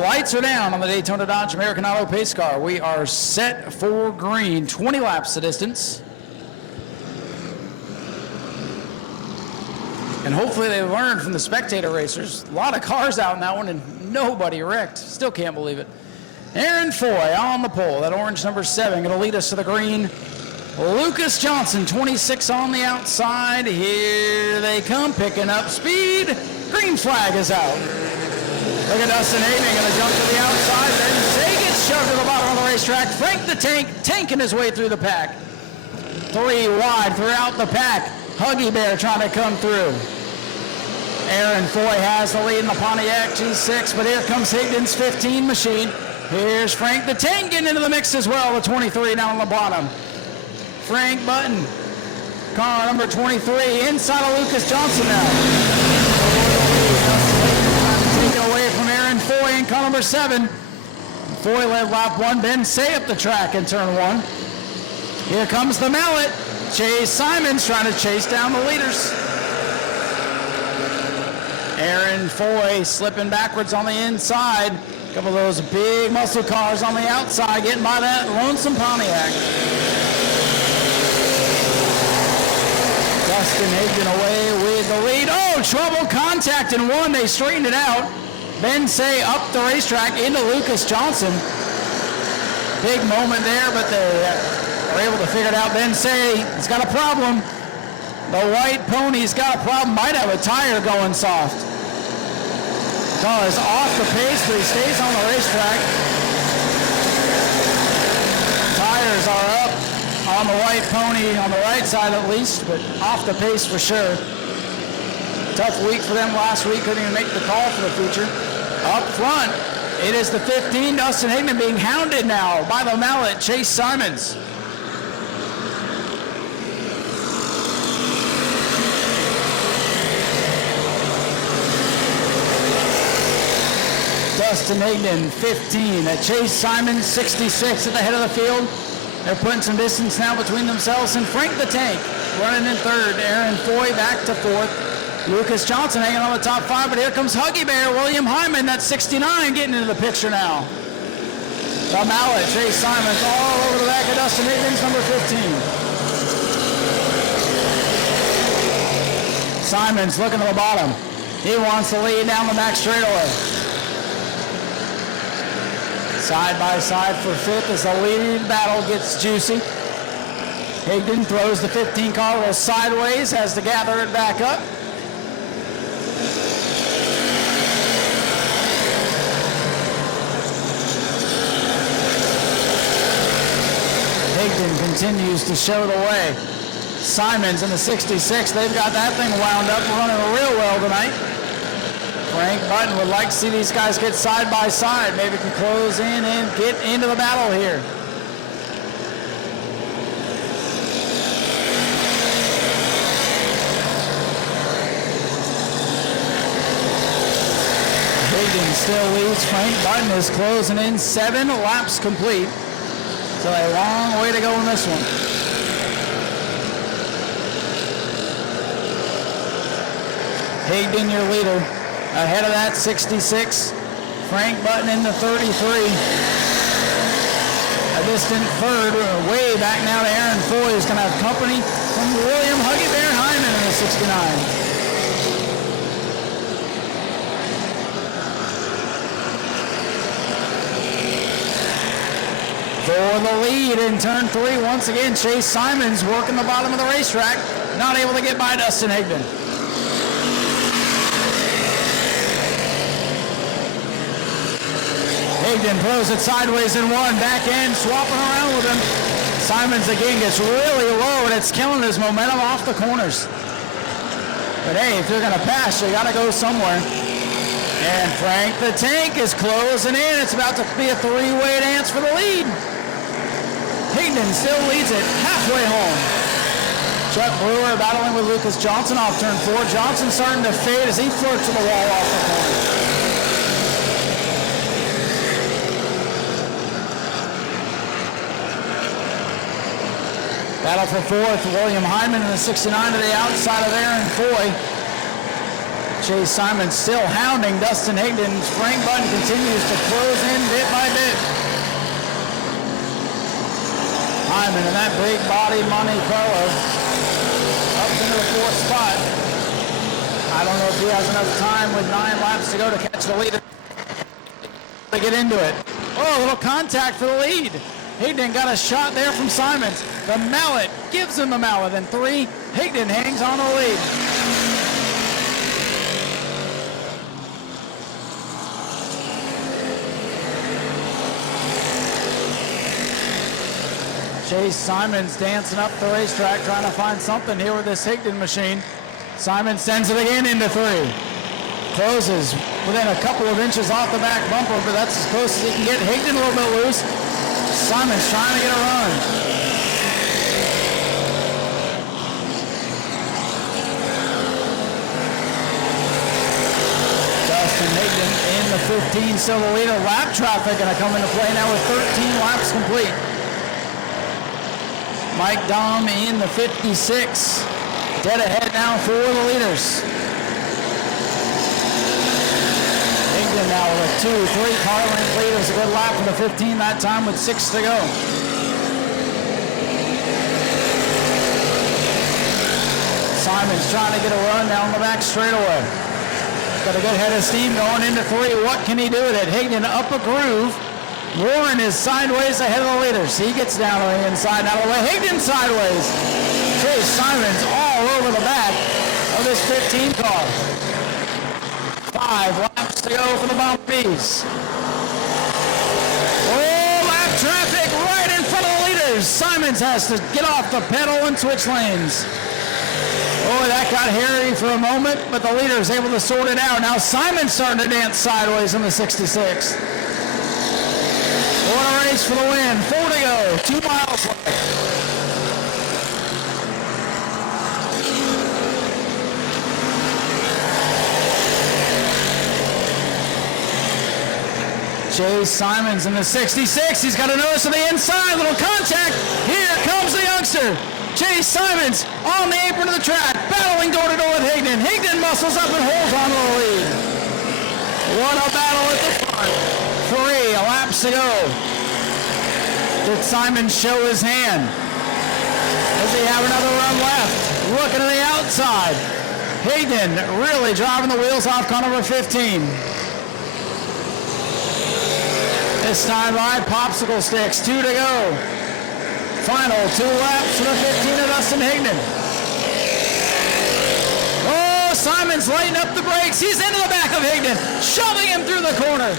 Lights are down on the Daytona Dodge American Auto Pace Car. We are set for green. 20 laps the distance. And hopefully they learned from the spectator racers. A lot of cars out in that one and nobody wrecked. Still can't believe it. Aaron Foy on the pole. That orange number 7 going to lead us to the green. Lucas Johnson, 26 on the outside. Here they come, picking up speed. Green flag is out. Look at Dustin Hayden going to jump to the outside. Then Zay gets shoved to the bottom of the racetrack. Frank the Tank tanking his way through the pack. 3 wide throughout the pack. Huggy Bear trying to come through. Aaron Foy has the lead in the Pontiac G6, but here comes Higdon's 15 machine. Here's Frank the Tank getting into the mix as well, the 23 down on the bottom. Frank Button, car number 23, inside of Lucas Johnson now. Taken away from Aaron Foy in car number 7. Foy led lap 1, Ben Say up the track in turn 1. Here comes the mallet. Chase Simons trying to chase down the leaders. Aaron Foy slipping backwards on the inside. A couple of those big muscle cars on the outside getting by that lonesome Pontiac. Dustin Higdon away with the lead. Oh, trouble contact in 1. They straightened it out. Ben Say up the racetrack into Lucas Johnson. Big moment there, but they are able to figure it out. Ben Say has got a problem. The white pony's got a problem. Might have a tire going soft. Does off the pace, but he stays on the racetrack. Tires are up on the white pony, on the right side at least, but off the pace for sure. Tough week for them last week, couldn't even make the call for the feature. Up front, it is the 15, Dustin Higdon being hounded now by the mallet, Chase Simons. Dustin Higdon, 15. Chase Simons, 66 at the head of the field. They're putting some distance now between themselves and Frank the Tank running in 3rd. Aaron Foy back to 4th. Lucas Johnson hanging on the top 5, but here comes Huggy Bear. William Hyman, that's 69, getting into the picture now. The mallet, Chase Simons, all over the back of Dustin Higdon's number 15. Simons looking to the bottom. He wants to lead down the back straightaway. Side by side for 5th as the lead battle gets juicy. Higdon throws the 15 car a little sideways, has to gather it back up. Higdon continues to show the way. Simons in the 66, they've got that thing wound up, running real well tonight. Frank Button would like to see these guys get side by side. Maybe can close in and get into the battle here. Higdon still leads. Frank Button is closing in. 7 laps complete. So a long way to go in this one. Higdon, your leader. Ahead of that, 66. Frank Button in the 33. A distant 3rd, way back now to Aaron Foy, who's going to have company from William Huggy Bear Hyman in the 69. For the lead in turn 3, once again, Chase Simons working the bottom of the racetrack, not able to get by Dustin Higdon. Higdon throws it sideways in 1, back end, swapping around with him. Simons again gets really low, and it's killing his momentum off the corners. But hey, if you're going to pass, you got to go somewhere. And Frank the Tank is closing in. It's about to be a 3-way dance for the lead. Higdon still leads it halfway home. Chuck Brewer battling with Lucas Johnson off turn 4. Johnson starting to fade as he flirts with the wall off the corner. Battle for 4th, William Hyman in the 69 to the outside of Aaron Foy. Chase Simons still hounding Dustin Higdon. Frank Button continues to close in bit by bit. Hyman in that big body Monte Carlo up into the 4th spot. I don't know if he has enough time with 9 laps to go to catch the leader to get into it. Oh, a little contact for the lead. Higdon got a shot there from Simons. The mallet gives him the mallet, and 3, Higdon hangs on the lead. Chase Simons dancing up the racetrack, trying to find something here with this Higdon machine. Simons sends it again into 3. Closes within a couple of inches off the back bumper, but that's as close as he can get. Higdon a little bit loose. Simons trying to get a run. Dustin Higdon in the 15, still the leader. Lap traffic going to come into play now with 13 laps complete. Mike Dahm in the 56. Dead ahead now for the leaders. Higdon now with a 2-3 car length lead. It was a good lap from the 15 that time with 6 to go. Simons trying to get a run down the back straightaway. Got a good head of steam going into 3. What can he do with it? Higdon up a groove. Warren is sideways ahead of the leaders. He gets down on the inside, out of the way. Higdon sideways. Chase Simons all over the back of this 15 car. 5 laps to go for the Bumpbees. Oh, lap traffic right in front of the leaders. Simons has to get off the pedal and switch lanes. Oh, that got hairy for a moment, but the leader is able to sort it out. Now Simons starting to dance sideways in the 66. What a race for the win. 4 to go. 2 miles left. Chase Simons in the 66. He's got a notice on the inside. Little contact. Here comes the youngster. Chase Simons on the apron of the track, battling door to door with Higdon. Higdon muscles up and holds on to the lead. What a battle at the front. 3 laps to go. Did Simons show his hand? Does he have another run left? Looking to the outside. Higdon really driving the wheels off car number 15. This time by popsicle sticks. 2 to go. Final 2 laps for the 15 of Dustin Higdon. Oh, Simons lighting up the brakes. He's into the back of Higdon, shoving him through the corner.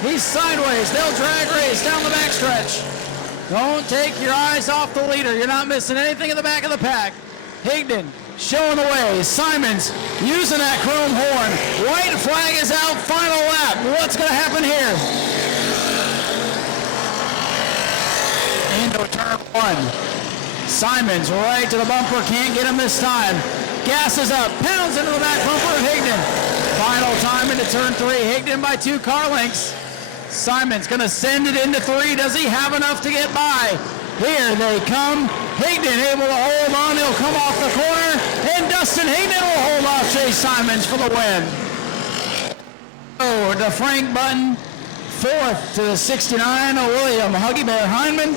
He's sideways. They'll drag race down the backstretch. Don't take your eyes off the leader. You're not missing anything in the back of the pack. Higdon showing the way. Simons using that chrome horn. White flag is out. Final lap. What's going to happen here? Into turn 1. Simons right to the bumper. Can't get him this time. Gasses up. Pounds into the back bumper of Higdon. Final time into turn 3. Higdon by 2 car lengths. Simons going to send it into 3. Does he have enough to get by? Here they come. Higdon able to hold on. He'll come off the corner. And Dustin Higdon will hold off Chase Simons for the win. Oh, to Frank Button. 4th to the 69 of William Huggy Bear Heineman.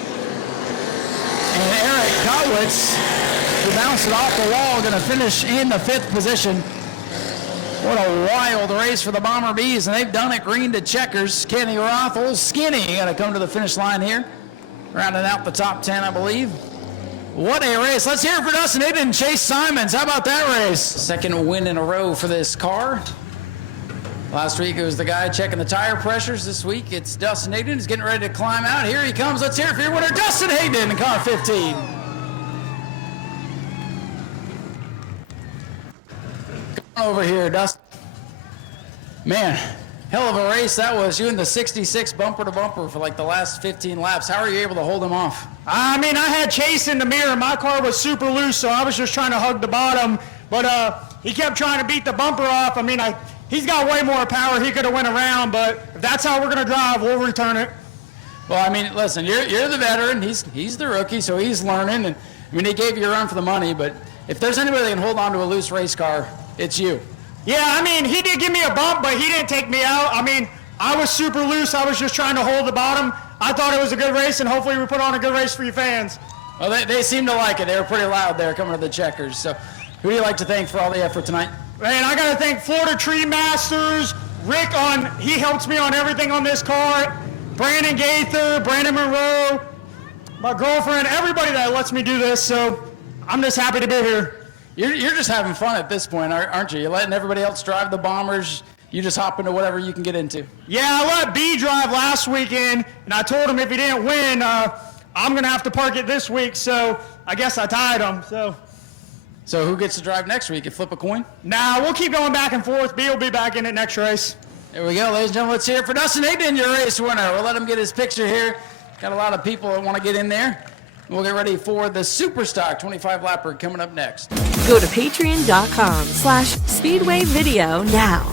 And Eric Kotwitz, who bounced it off the wall, going to finish in the 5th position. What a wild race for the Bomber Bees, and they've done it green to checkers. Kenny Roth, old Skinny, going to come to the finish line here. Rounding out the top 10, I believe. What a race. Let's hear it for Dustin Higdon and Chase Simons. How about that race? Second win in a row for this car. Last week it was the guy checking the tire pressures. This week it's Dustin Higdon. He's getting ready to climb out. Here he comes. Let's hear it for your winner, Dustin Higdon in car 15. Come over here, Dustin. Man, hell of a race that was. You in the 66 bumper to bumper for like the last 15 laps. How are you able to hold him off? I mean, I had Chase in the mirror. My car was super loose, so I was just trying to hug the bottom. But he kept trying to beat the bumper off. I mean, he's got way more power. He could have went around, but if that's how we're going to drive, we'll return it. Well, I mean, listen, you're the veteran. He's the rookie, so he's learning. And I mean, he gave you a run for the money, but if there's anybody that can hold on to a loose race car, it's you. Yeah, I mean, he did give me a bump, but he didn't take me out. I mean, I was super loose. I was just trying to hold the bottom. I thought it was a good race, and hopefully we put on a good race for you fans. Well, they seem to like it. They were pretty loud there coming to the Checkers. So who do you like to thank for all the effort tonight? Man, I got to thank Florida Tree Masters, Rick he helps me on everything on this car, Brandon Gaither, Brandon Monroe, my girlfriend, everybody that lets me do this. So I'm just happy to be here. You're just having fun at this point, aren't you? You're letting everybody else drive the Bombers. You just hop into whatever you can get into. Yeah, I let B drive last weekend, and I told him if he didn't win, I'm going to have to park it this week. So I guess I tied him. So who gets to drive next week? You flip a coin? Nah, we'll keep going back and forth. B will be back in it next race. There we go, ladies and gentlemen. Let's hear it for Dustin Hayden, your race winner. We'll let him get his picture here. Got a lot of people that want to get in there. We'll get ready for the Superstock 25 lapper coming up next. Go to patreon.com/Speedway Video now.